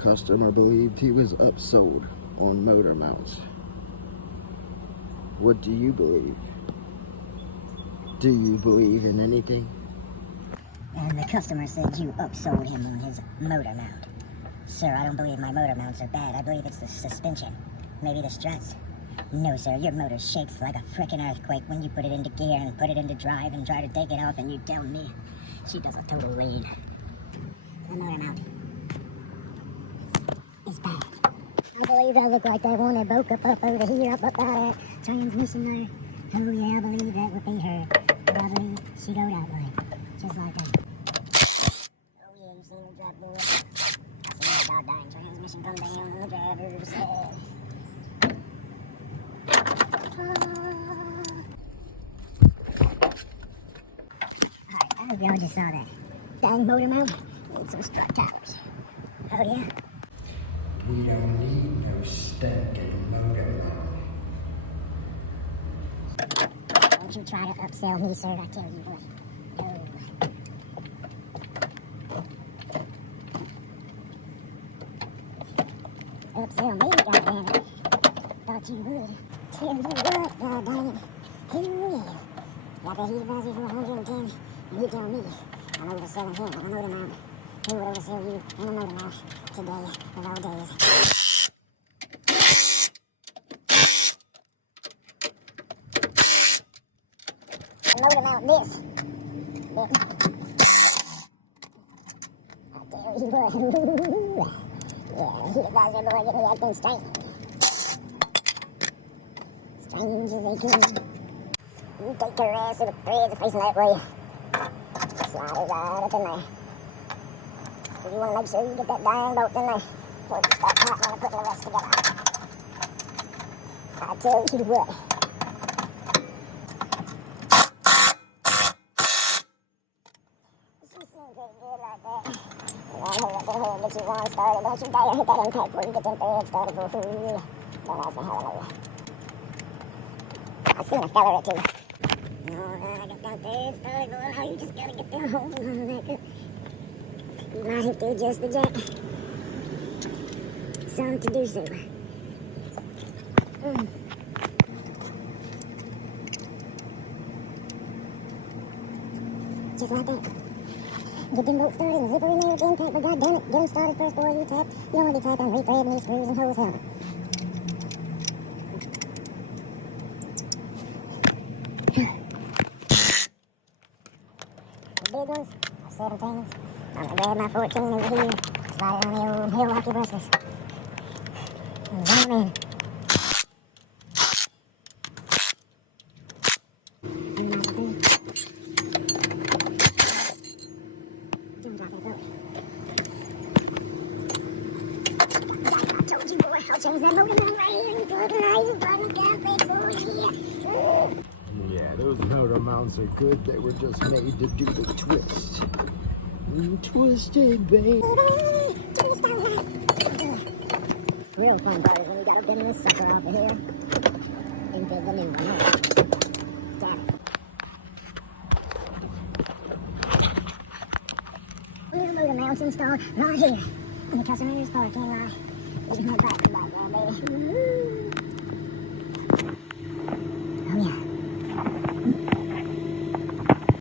customer believed he was upsold on motor mounts. What do you believe? Do you believe in anything? And the customer said you upsold him on his motor mount. Sir, I don't believe my motor mounts are bad. I believe it's the suspension. Maybe the struts. No, sir, your motor shakes like a frickin' earthquake when you put it into gear and put it into drive and try to take it off, and you tell me she does a total lead. The motor mount is bad. I believe I look like that one that broke up over here, up by that transmission there. Oh yeah, I believe that would be her. But I believe she go that way, just like her. Oh yeah, you seen the drop boy? I seen that goddamn transmission come down on the driver's head. Alright, I hope y'all just saw that. Dang motor mount needs some strut towers. Oh yeah? We don't need no stinking motor mount. Don't you try to upsell me, sir, I tell you what. No. Upsell me, goddammit. Thought you would. Tell you what, goddammit. Here we are. Got the heat value for 110, and you tell me I'm overselling him on a motor mount. Who would oversell you on a motor mount today of all days? A motor mount this. I tell you what. Yeah, heat advisor boy, get me that thing strange. Strange as they can. You take your ass to the threads are facing that way. Slide it right up in there. So you want to make sure you get that dying bolt in there before you start tightening and putting the rest together. I tell you what. She seemed pretty good like that. You want to hurry up in here and get you one started. Don't you dare hit that impact before you get them threads started. Don't ask me hallelujah. I seen a fella or two. Alright, I got that thread started going on. You just gotta get them holes on that good. You might have to adjust the jack. Some to do so. Just like that. Get them bolts started and zipper in there with the impact, but goddammit, get them started first before you tap. You don't want to be tapping, rethreading these screws and hose helmet. The big ones are 17s. I'm gonna grab my 14 over here, slide it on the old Milwaukee brushes. And zoom in. Don't drop that boat. I told you, boy, I'll change that motor man right here. You put it right, you button it down, big boy, here. Yeah, those motor mounts are good. They were just made to do the twist. Twisted, babe. Real fun part is when you gotta bend this sucker off of here and bend the new one up. Damn it. Where's the motor mounts installed? Right here. In the customer's parking lot. There's no back to back now, baby.